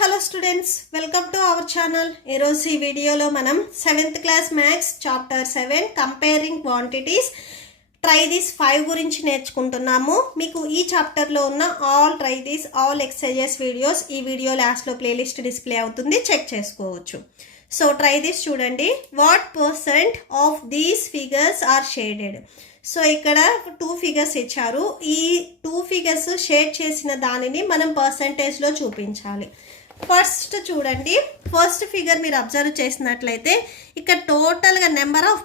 Hello students, welcome to our channel. ఈరోజు ఈ వీడియోలో మనం 7th class maths chapter 7 comparing quantities try this 5 గురించి నేర్చుకుంటున్నాము. మీకు ఈ చాప్టర్లో ఉన్న ఆల్ ఎక్సర్సైజెస్ వీడియోస్ ఈ వీడియో లాస్ట్లో ప్లేలిస్ట్ డిస్ప్లే అవుతుంది, చెక్ చేసుకోవచ్చు. సో ట్రై దిస్ చూడండి. What percent of these figures are shaded? So ఇక్కడ 2 ఫిగర్స్ ఇచ్చారు. ఈ 2 ఫిగర్స్ షేడ్ చేసిన దానిని మనం పర్సంటేజ్లో చూపించాలి. ఫస్ట్ చూడండి, ఫస్ట్ ఫిగర్ మీరు అబ్జర్వ్ చేసినట్లయితే ఇక్కడ టోటల్గా నెంబర్ ఆఫ్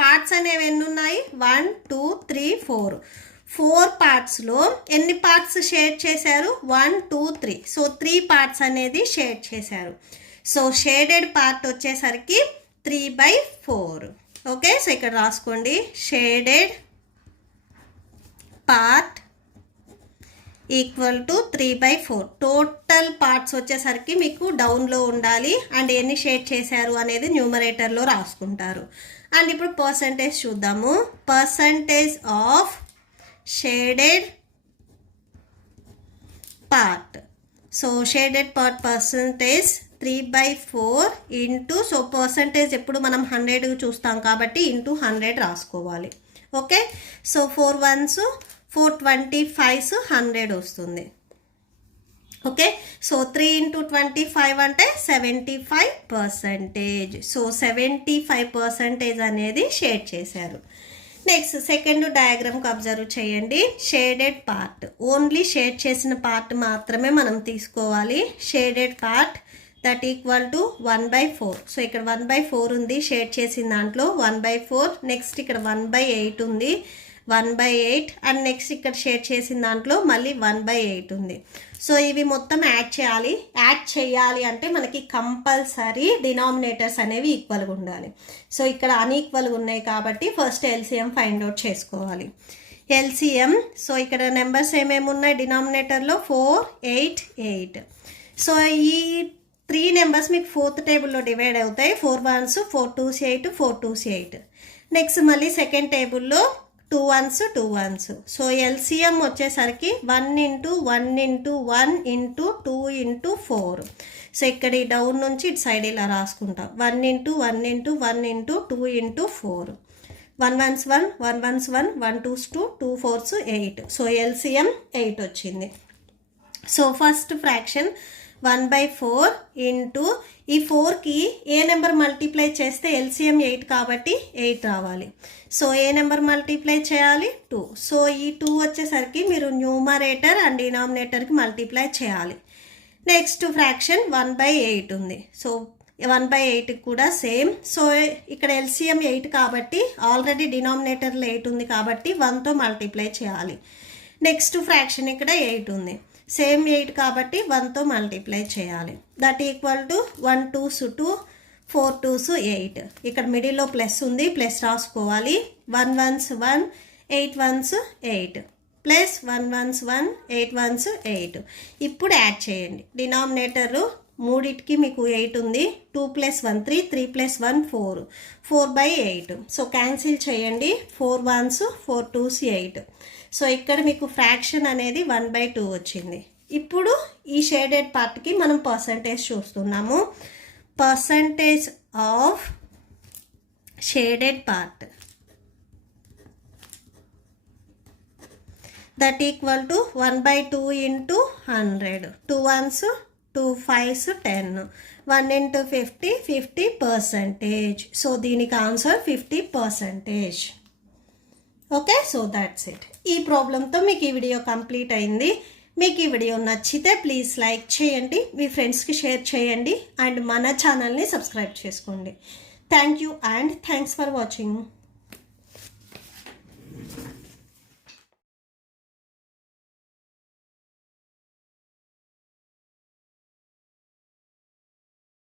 పార్ట్స్ అనేవి ఎన్ని ఉన్నాయి? 1 2 3 4 పార్ట్స్లో ఎన్ని పార్ట్స్ షేడ్ చేశారు? 1 2 3. సో 3 పార్ట్స్ అనేది షేడ్ చేశారు. సో షేడెడ్ పార్ట్ వచ్చేసరికి 3/4. ఓకే, సో ఇక్కడ రాసుకోండి. Shaded part equal to 3/4. Total parts వచ్చేసరికి మీకు డౌన్లో ఉండాలి అండ్ ఎన్ని షేడ్ చేశారు అనేది న్యూమరేటర్లో రాసుకుంటారు. అండ్ ఇప్పుడు పర్సంటేజ్ చూద్దాము. Percentage of shaded part. So shaded part percentage 3/4 into, so percentage ఎప్పుడు మనం 100 చూస్తాం కాబట్టి ఇంటూ 100 రాసుకోవాలి. ఓకే, సో 4 1s 425s 100 వస్తుంది. ఓకే, సో 3 × 25 అంటే 75%. సో 75% అనేది షేడ్ చేశారు. నెక్స్ట్ సెకండ్ డయాగ్రామ్కి అబ్జర్వ్ చేయండి. షేడెడ్ పార్ట్, ఓన్లీ షేడ్ చేసిన పార్ట్ మాత్రమే మనం తీసుకోవాలి. Shaded part that equal to 1/4. So ఇక్కడ 1/4 ఉంది షేడ్ చేసిన దాంట్లో, 1/4. నెక్స్ట్ ఇక్కడ 1/8 ఉంది, 1/8. అండ్ నెక్స్ట్ ఇక్కడ షేడ్ చేసిన దాంట్లో మళ్ళీ 1/8 ఉంది. సో ఇవి మొత్తం యాడ్ చేయాలి అంటే మనకి కంపల్సరీ డినామినేటర్స్ అనేవి ఈక్వల్గా ఉండాలి. సో ఇక్కడ అన్ఈక్వల్గా ఉన్నాయి కాబట్టి ఫస్ట్ ఎల్సిఎం ఫైండ్ అవుట్ చేసుకోవాలి. ఎల్సిఎం, సో ఇక్కడ నెంబర్స్ ఏమేమి ఉన్నాయి డినామినేటర్లో? 4 8 8. సో ఈ 3 నెంబర్స్ మీకు 4th టేబుల్లో డివైడ్ అవుతాయి. 4 1s 4 2s 8 4 2s 8. నెక్స్ట్ మళ్ళీ సెకండ్ టేబుల్లో 2 1s 2 1s. సో ఎల్సిఎం వచ్చేసరికి 1 × 1 × 1 × 2 × 4. సో ఇక్కడ ఈ డౌన్ నుంచి ఇటు సైడ్ ఇలా రాసుకుంటాం. 1 × 1 × 1 × 2 × 4. 1 1s 1 1 1s 1 1 2s 2 2 4s 8. So LCM 8 వచ్చింది. సో ఫస్ట్ ఫ్రాక్షన్ 1/4 ఇంటూ ఈ 4కి ఏ నెంబర్ మల్టిప్లై చేస్తే ఎల్సిఎం 8 కాబట్టి 8 రావాలి. సో ఏ నెంబర్ మల్టిప్లై చేయాలి? 2. సో ఈ 2 వచ్చేసరికి మీరు న్యూమరేటర్ అండ్ డినామినేటర్కి మల్టిప్లై చేయాలి. నెక్స్ట్ ఫ్రాక్షన్ 1/8 ఉంది. సో 1/8 కూడా సేమ్. సో ఇక్కడ ఎల్సిఎం 8 కాబట్టి ఆల్రెడీ డినామినేటర్లో 8 ఉంది కాబట్టి 1తో మల్టిప్లై చేయాలి. నెక్స్ట్ ఫ్రాక్షన్ ఇక్కడ 8 ఉంది, సేమ్ 8 కాబట్టి 1తో మల్టిప్లై చేయాలి. That equal to 1 2s 2 4 2s 8. ఇక్కడ మిడిల్లో ప్లస్ ఉంది, ప్లస్ రాసుకోవాలి. 1 1s 1 8 1s 8 plus 1 1s 1 8 1s 8. ఇప్పుడు యాడ్ చేయండి. డినామినేటర్ మూడిటికి మీకు 8 ఉంది. 2 + 1 3 3 + 1 4 4/8. సో క్యాన్సిల్ చేయండి. 4 1s 4 2s 8. సో ఇక్కడ మీకు ఫ్రాక్షన్ అనేది 1/2 వచ్చింది. ఇప్పుడు ఈ షేడెడ్ పార్ట్కి మనం పర్సంటేజ్ చూస్తున్నాము. Percentage of shaded part that equal to 1/2 × 100. 2 1s 2 5s 10. 1 × 50 50%. So దీనికి answer 50%. Okay, so that's it. ఈ ప్రాబ్లంతో మీకు ఈ వీడియో కంప్లీట్ అయింది. మీకు ఈ వీడియో నచ్చితే ప్లీజ్ లైక్ చేయండి, మీ ఫ్రెండ్స్కి షేర్ చేయండి అండ్ మన ఛానల్ని సబ్స్క్రైబ్ చేసుకోండి. Thank you and thanks for watching.